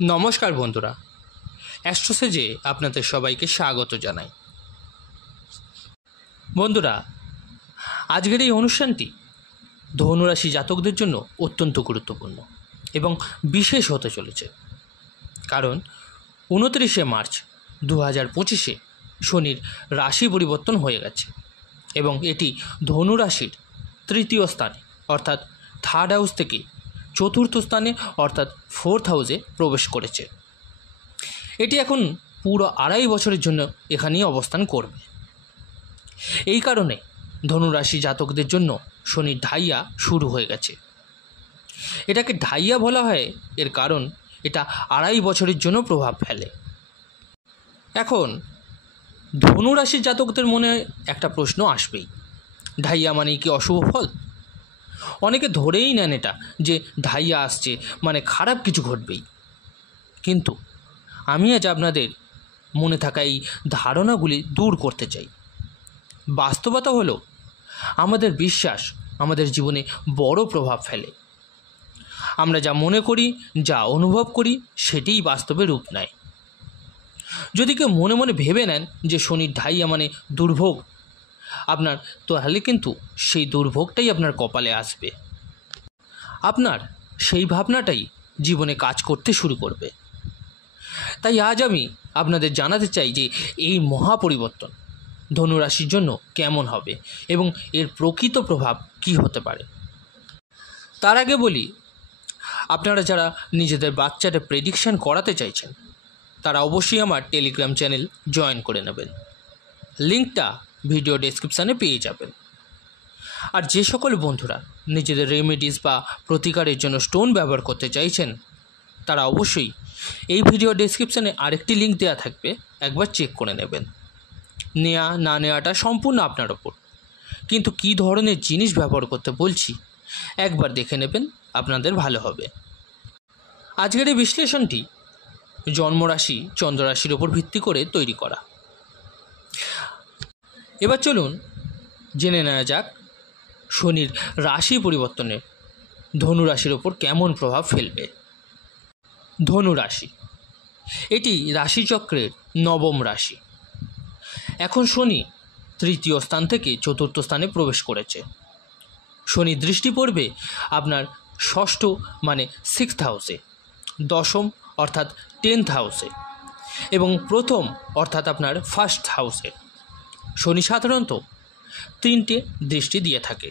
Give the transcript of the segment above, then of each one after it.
নমস্কার বন্ধুরা, অ্যাস্ট্রোসেজে আপনাদের সবাইকে স্বাগত জানাই। বন্ধুরা, আজকের এই অনুষ্ঠানটি ধনুরাশি জাতকদের জন্য অত্যন্ত গুরুত্বপূর্ণ এবং বিশেষ হতে চলেছে। কারণ 29শে মার্চ 2025 শনির রাশি পরিবর্তন হয়ে গেছে এবং এটি ধনুরাশির তৃতীয় স্থানে অর্থাৎ থার্ড হাউস থেকে চতুর্থ স্থানে অর্থাৎ ফোর্থ হাউসে প্রবেশ করেছে। এটি এখন পুরো 2.5 বছরের জন্য এখানেই অবস্থান করবে। এই কারণে ধনুরাশি জাতকদের জন্য শনির ঢাইয়া শুরু হয়ে গেছে। এটাকে ঢাইয়া বলা হয় এর কারণ এটা 2.5 বছরের জন্য প্রভাব ফেলে। এখন ধনুরাশি জাতকদের মনে একটা প্রশ্ন আসবেই, ঢাইয়া মানে কি অশুভ ফল? অনেকে ধরেই নেন এটা যে ঢাইয়া আসছে মানে খারাপ কিছু ঘটবেই। কিন্তু আমি আজ আপনাদের মনে থাকা এই ধারণাগুলি দূর করতে চাই। বাস্তবতা হলো আমাদের বিশ্বাস আমাদের জীবনে বড় প্রভাব ফেলে। আমরা যা মনে করি, যা অনুভব করি, সেটিই বাস্তবে রূপ নেয়। যদি কেউ মনে মনে ভেবে নেন যে শনির ঢাইয়া মানে দুর্ভোগ আপনার, তাহলে কিন্তু সেই দুর্ভোগটাই আপনার কপালে আসবে। আপনার সেই ভাবনাটাই জীবনে কাজ করতে শুরু করবে। তাই আজ আমি আপনাদের জানাতে চাই যে এই মহাপরিবর্তন ধনুরাশির জন্য কেমন হবে এবং এর প্রকৃত প্রভাব কী হতে পারে। তার আগে বলি, আপনারা যারা নিজেদের বাচ্চাদের প্রেডিকশন করাতে চাইছেন তারা অবশ্যই আমার টেলিগ্রাম চ্যানেল জয়েন করে নেবেন। লিঙ্কটা ভিডিও ডেসক্রিপশানে পেয়ে যাবেন। আর যে সকল বন্ধুরা নিজেদের রেমেডিস বা প্রতিকারের জন্য স্টোন ব্যবহার করতে চাইছেন তারা অবশ্যই এই ভিডিও ডেসক্রিপশানে আরেকটি লিঙ্ক দেওয়া থাকবে, একবার চেক করে নেবেন। নেওয়া না নেওয়াটা সম্পূর্ণ আপনার ওপর, কিন্তু কী ধরনের জিনিস ব্যবহার করতে বলছি একবার দেখে নেবেন, আপনাদের ভালো হবে। আজকের এই বিশ্লেষণটি জন্মরাশি চন্দ্ররাশির ওপর ভিত্তি করে তৈরি করা। এবার চলুন জেনে নেওয়া যাক শনির রাশি পরিবর্তনে ধনুরাশির ওপর কেমন প্রভাব ফেলবে। ধনুরাশি এটি রাশিচক্রের নবম রাশি। এখন শনি তৃতীয় স্থান থেকে চতুর্থ স্থানে প্রবেশ করেছে। শনি দৃষ্টি পড়বে আপনার ষষ্ঠ মানে 6th হাউসে, দশম অর্থাৎ 10th হাউসে এবং প্রথম অর্থাৎ আপনার 1st হাউসে। শনি সাধারণত 3টে দৃষ্টি দিয়ে থাকে,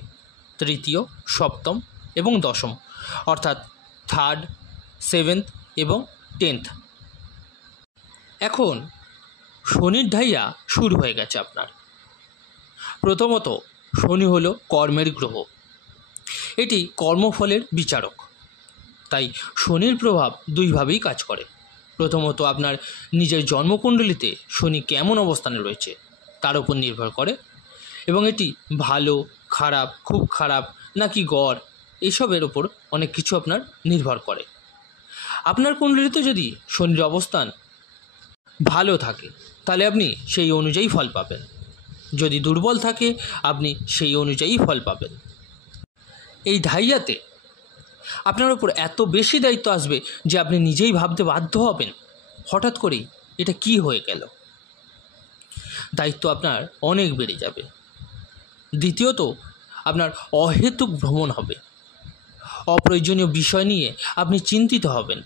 তৃতীয়, সপ্তম এবং দশম অর্থাৎ 3rd, 7th এবং 10th। এখন শনির ঢাইয়া শুরু হয়ে গেছে আপনার। প্রথমত শনি হলো কর্মের গ্রহ, এটি কর্মফলের বিচারক। তাই শনির প্রভাব দুইভাবেই কাজ করে। প্রথমত আপনার নিজের জন্মকুণ্ডলিতে শনি কেমন অবস্থানে রয়েছে তার উপর নির্ভর করে এবং এটি ভালো, খারাপ, খুব খারাপ নাকি গড়, এসবের ওপর অনেক কিছু আপনার নির্ভর করে। আপনার কুণ্ডলিতে যদি শনির অবস্থান ভালো থাকে তাহলে আপনি সেই অনুযায়ী ফল পাবেন, যদি দুর্বল থাকে আপনি সেই অনুযায়ী ফল পাবেন। এই ঢাইয়াতে আপনার ওপর এত বেশি দায়িত্ব আসবে যে আপনি নিজেই ভাবতে বাধ্য হবেন হঠাৎ করেই এটা কি হয়ে গেল। দায়িত্ব আপনার অনেক বেড়ে যাবে। দ্বিতীয়ত আপনার অহেতুক ভ্রমণ হবে, অপ্রয়োজনীয় বিষয় নিয়ে আপনি চিন্তিত হবেন।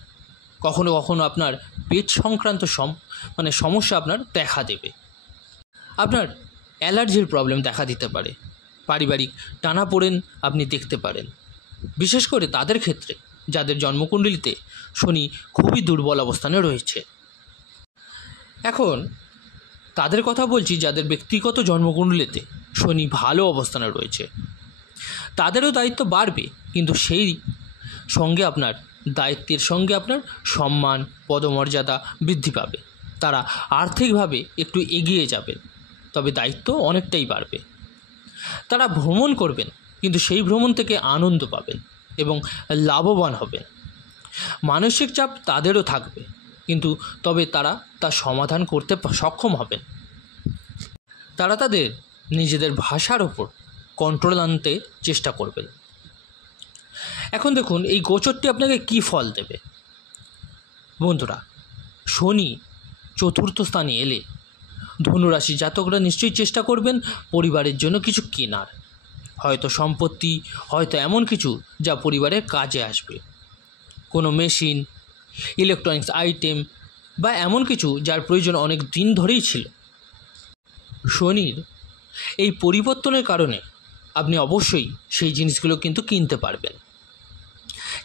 কখনো কখনো আপনার পেট সংক্রান্ত সমস্যা আপনার দেখা দেবে। আপনার অ্যালার্জির প্রবলেম দেখা দিতে পারে, পারিবারিক টানাপোড়েন আপনি দেখতে পারেন, বিশেষ করে তাদের ক্ষেত্রে যাদের জন্মকুণ্ডলিতে শনি খুবই দুর্বল অবস্থানে রয়েছে। এখন তাদের কথা বলছি যাদের ব্যক্তিগত জন্মকুণ্ডলিতে শনি ভালো অবস্থানে রয়েছে। তাদেরও দায়িত্ব বাড়বে, কিন্তু সেই সঙ্গে আপনার দায়িত্বের সঙ্গে আপনার সম্মান, পদমর্যাদা বৃদ্ধি পাবে। তারা আর্থিকভাবে একটু এগিয়ে যাবেন, তবে দায়িত্ব অনেকটাই বাড়বে। তারা ভ্রমণ করবেন, কিন্তু সেই ভ্রমণ থেকে আনন্দ পাবেন এবং লাভবান হবেন। মানসিক চাপ তাদেরও থাকবে, কিন্তু তবে তারা তার সমাধান করতে সক্ষম হবেন। তারা তাদের নিজেদের ভাষার ওপর কন্ট্রোল আনতে চেষ্টা করবেন। এখন দেখুন এই গোচরটি আপনাকে কী ফল দেবে। বন্ধুরা, শনি চতুর্থ স্থানে এলে ধনুরাশি জাতকরা নিশ্চয়ই চেষ্টা করবেন পরিবারের জন্য কিছু কেনার, হয়তো সম্পত্তি, হয়তো এমন কিছু যা পরিবারের কাজে আসবে, কোনো মেশিন, ইলেকট্রনিক্স আইটেম বা এমন কিছু যার প্রয়োজন অনেক দিন ধরেই ছিল। শনির এই পরিবর্তনের কারণে আপনি অবশ্যই সেই জিনিসগুলো কিন্তু কিনতে পারবেন।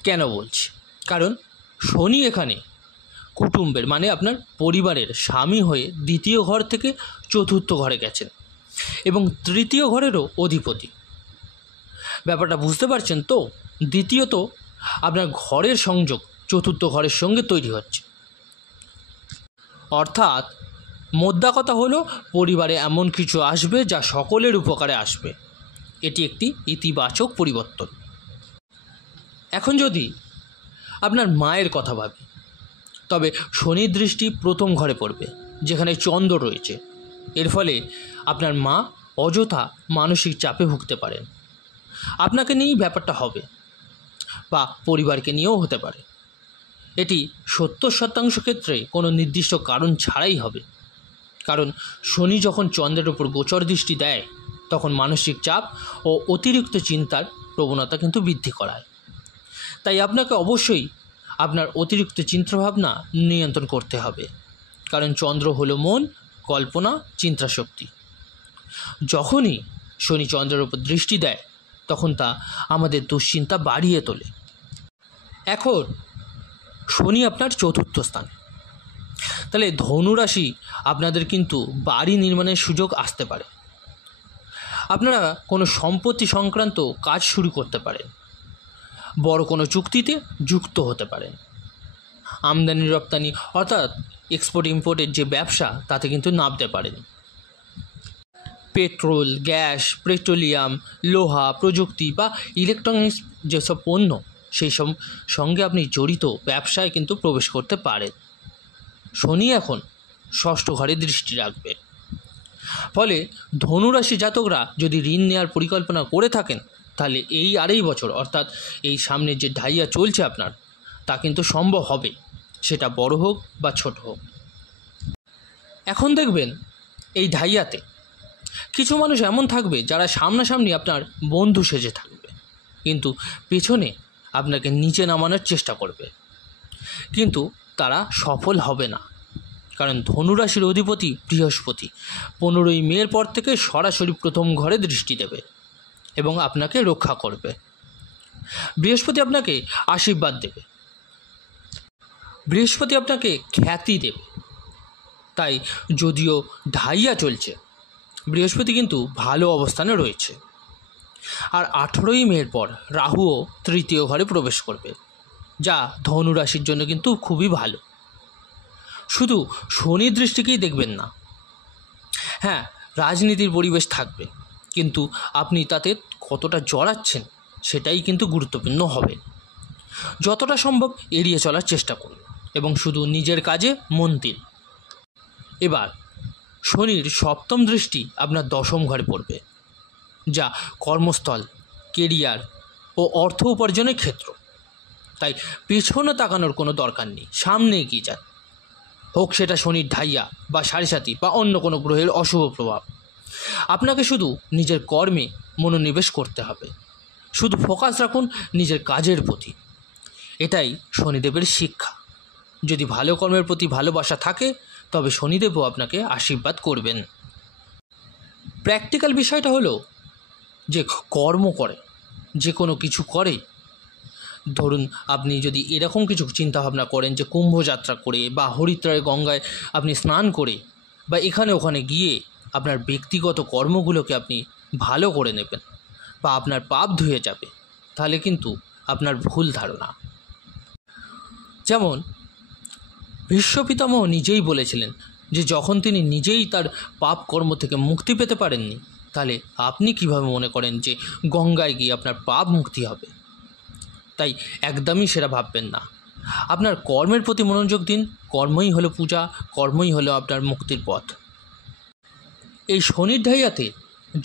কেন বলছি? কারণ শনি এখানে কুটুম্বের মানে আপনার পরিবারের স্বামী হয়ে দ্বিতীয় ঘর থেকে চতুর্থ ঘরে গেছেন এবং তৃতীয় ঘরেরও অধিপতি। ব্যাপারটা বুঝতে পারছেন তো? দ্বিতীয়ত আপনার ঘরের সংযোগ চতুর্থ ঘরের সঙ্গে তৈরি হচ্ছে, অর্থাৎ মোদ্দা কথা হলো পরিবারে এমন কিছু আসবে যা সকলের উপকারে আসবে। এটি একটি ইতিবাচক পরিবর্তন। এখন যদি আপনার মায়ের কথা ভাবি, তবে শনির দৃষ্টি প্রথম ঘরে পড়বে যেখানে চন্দ্র রয়েছে। এর ফলে আপনার মা অযথা মানসিক চাপে ভুগতে পারেন। আপনাকে নিয়েই ব্যাপারটা হবে বা পরিবারকে নিয়েও হতে পারে। এটি 70% ক্ষেত্রে কোনো নির্দিষ্ট কারণ ছাড়াই হবে, কারণ শনি যখন চন্দ্রের উপর গোচর দৃষ্টি দেয় তখন মানসিক চাপ ও অতিরিক্ত চিন্তার প্রবণতা কিন্তু বৃদ্ধি করায়। তাই আপনাকে অবশ্যই আপনার অতিরিক্ত চিন্তাভাবনা নিয়ন্ত্রণ করতে হবে, কারণ চন্দ্র হলো মন, কল্পনা, চিন্তাশক্তি। যখনই শনি চন্দ্রের উপর দৃষ্টি দেয় তখন তা আমাদের দুশ্চিন্তা বাড়িয়ে তোলে। এখন শনি আপনার চতুর্থ স্থানে, তাহলে ধনুরাশি আপনাদের কিন্তু বাড়ি নির্মাণের সুযোগ আসতে পারে। আপনারা কোনো সম্পত্তি সংক্রান্ত কাজ শুরু করতে পারেন, বড় কোনো চুক্তিতে যুক্ত হতে পারেন। আমদানি রপ্তানি অর্থাৎ এক্সপোর্ট ইম্পোর্টের যে ব্যবসা তাতে কিন্তু নামতে পারেন। পেট্রোল, গ্যাস, পেট্রোলিয়াম, লোহা, প্রযুক্তি বা ইলেকট্রনিক্স যেসব পণ্য সেই সব সঙ্গে আপনি জড়িত ব্যবসায় কিন্তু প্রবেশ করতে পারেন। শনি এখন ষষ্ঠ ঘরে দৃষ্টি রাখবে, ফলে ধনুরাশি জাতকরা যদি ঋণ নেওয়ার পরিকল্পনা করে থাকেন তাহলে এই 2.5 বছর অর্থাৎ এই সামনে যে ঢাইয়া চলছে আপনার, তা কিন্তু সম্ভব হবে, সেটা বড় হোক বা ছোট হোক। এখন দেখবেন এই ঢাইয়াতে কিছু মানুষ এমন থাকবে যারা সামনাসামনি আপনার বন্ধু সেজে থাকবে, কিন্তু পেছনে আপনাকে নিচে নামানোর চেষ্টা করবে, কিন্তু তারা সফল হবে না। কারণ ধনুরাশির অধিপতি বৃহস্পতি 15ই মের পর থেকে সরাসরি প্রথম ঘরে দৃষ্টি দেবে এবং আপনাকে রক্ষা করবে। বৃহস্পতি আপনাকে আশীর্বাদ দেবে, বৃহস্পতি আপনাকে খ্যাতি দেবে। তাই যদিও ঢাইয়া চলছে, বৃহস্পতি কিন্তু ভালো অবস্থানে রয়েছে। আর 18ই মের পর রাহুও তৃতীয় ঘরে প্রবেশ করবে, যা ধনুরাশির জন্য কিন্তু খুবই ভালো। শুধু শনির দৃষ্টিকেই দেখবেন না, হ্যাঁ রাজনীতির পরিবেশ থাকবে, কিন্তু আপনি তাতে কতটা জড়াচ্ছেন সেটাই কিন্তু গুরুত্বপূর্ণ হবে। যতটা সম্ভব এড়িয়ে চলার চেষ্টা করুন এবং শুধু নিজের কাজে মন দিন। এবার শনির সপ্তম দৃষ্টি আপনার দশম ঘরে পড়বে, যা কর্মস্থল, কেরিয়ার ও অর্থ উপার্জনের ক্ষেত্র। তাই পেছনে তাকানোর কোনো দরকার নেই, সামনে এগিয়ে যান। হোক সেটা শনির ঢাইয়া বা সাড়ে বা অন্য কোনো গ্রহের অশুভ প্রভাব, আপনাকে শুধু নিজের কর্মে মনোনিবেশ করতে হবে। শুধু ফোকাস রাখুন নিজের কাজের প্রতি। এটাই শনিদেবের শিক্ষা। যদি ভালো কর্মের প্রতি ভালোবাসা থাকে তবে শনিদেবও আপনাকে আশীর্বাদ করবেন। প্র্যাকটিক্যাল বিষয়টা হলো যে কর্ম করে, যে কোনো কিছু করে, ধরুন আপনি যদি এরকম কিছু চিন্তাভাবনা করেন যে কুম্ভ যাত্রা করে বা হরিদ্বারে গঙ্গায় আপনি স্নান করে বা এখানে ওখানে গিয়ে আপনার ব্যক্তিগত কর্মগুলোকে আপনি ভালো করে নেবেন বা আপনার পাপ ধুয়ে যাবে, তাহলে কিন্তু আপনার ভুল ধারণা। যেমন ভীষ্ম পিতামহ নিজেই বলেছিলেন যে যখন তিনি নিজেই তার পাপ কর্ম থেকে মুক্তি পেতে পারেননি, তাহলে আপনি কিভাবে মনে করেন যে গঙ্গায় গিয়ে আপনার পাপ মুক্তি হবে? তাই একদমই সেটা ভাববেন না। আপনার কর্মের প্রতি মনোযোগ দিন। কর্মই হলো পূজা, কর্মই হলো আপনার মুক্তির পথ। এই শনির ঢাইয়াতে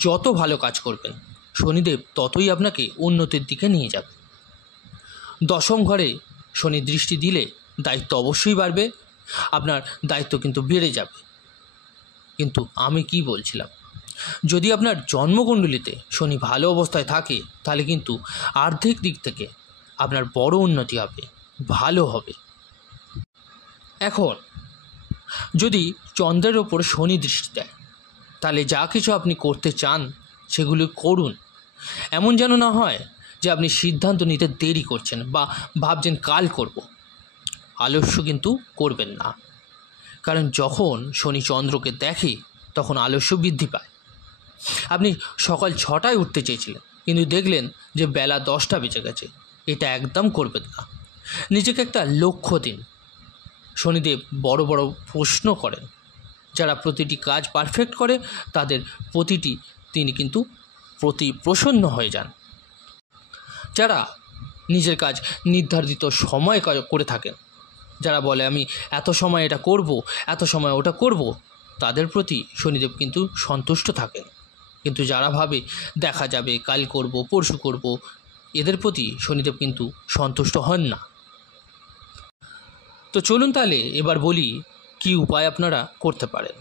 যত ভালো কাজ করবেন শনিদেব ততই আপনাকে উন্নতির দিকে নিয়ে যাবে। দশম ঘরে শনি দৃষ্টি দিলে দায়িত্ব অবশ্যই বাড়বে, আপনার দায়িত্ব কিন্তু বেড়ে যাবে। কিন্তু আমি কি বলছিলাম, যদি আপনার জন্মকুণ্ডলিতে শনি ভালো অবস্থায় থাকে তাহলে কিন্তু আর্থিক দিক থেকে আপনার বড় উন্নতি হবে, ভালো হবে। এখন যদি চন্দ্রের ওপর শনি দৃষ্টি দেয় তাহলে যা কিছু আপনি করতে চান সেগুলি করুন। এমন যেন না হয় যে আপনি সিদ্ধান্ত নিতে দেরি করছেন বা ভাবছেন কাল করব। আলস্য কিন্তু করবেন না, কারণ যখন শনি চন্দ্রকে দেখে তখন আলস্য বৃদ্ধি পায়। আপনি সকাল 6টায় উঠতে চেয়েছিলেন কিন্তু দেখলেন যে বেলা 10টা বেজে গেছে, এটা একদম করবেন না। নিজেকে একটা লক্ষ্য দিন। শনিদেব বড় বড় প্রশ্ন করেন, যারা প্রতিটি কাজ পারফেক্ট করে তাদের প্রতিটি তিনি কিন্তু প্রসন্ন হয়ে যান। যারা নিজের কাজ নির্ধারিত সময় করে থাকেন, যারা বলে আমি এত সময় এটা করব, এত সময় ওটা করব, তাদের প্রতি শনিদেব কিন্তু সন্তুষ্ট থাকেন। কিন্তু যারা ভাবে দেখা যাবে, কাল করব, পরশু করব, এদের প্রতি শনিদেব কিন্তু সন্তুষ্ট হন না। তো চলুন তাহলে এবার বলি কি উপায় আপনারা করতে পারেন।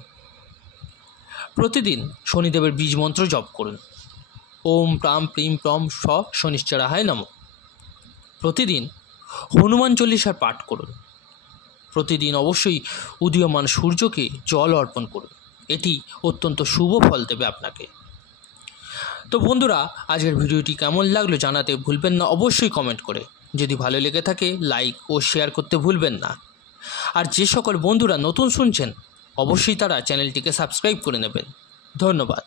প্রতিদিন শনিদেবের বীজ মন্ত্র জপ করুন। ওম প্রাম প্রিম প্রম স শনিশ্চরায় নমঃ। প্রতিদিন হনুমান চল্লিশার পাঠ করুন। প্রতিদিন অবশ্যই উদীয়মান সূর্যকে জল অর্পণ করুন, এটি অত্যন্ত শুভ ফল দেবে আপনাকে। তো বন্ধুরা, আজকের ভিডিওটি কেমন লাগলো জানাতে ভুলবেন না অবশ্যই কমেন্ট করে। যদি ভালো লেগে থাকে লাইক ও শেয়ার করতে ভুলবেন না। আর যে সকল বন্ধুরা নতুন শুনছেন অবশ্যই তারা চ্যানেলটিকে সাবস্ক্রাইব করে নেবেন। ধন্যবাদ।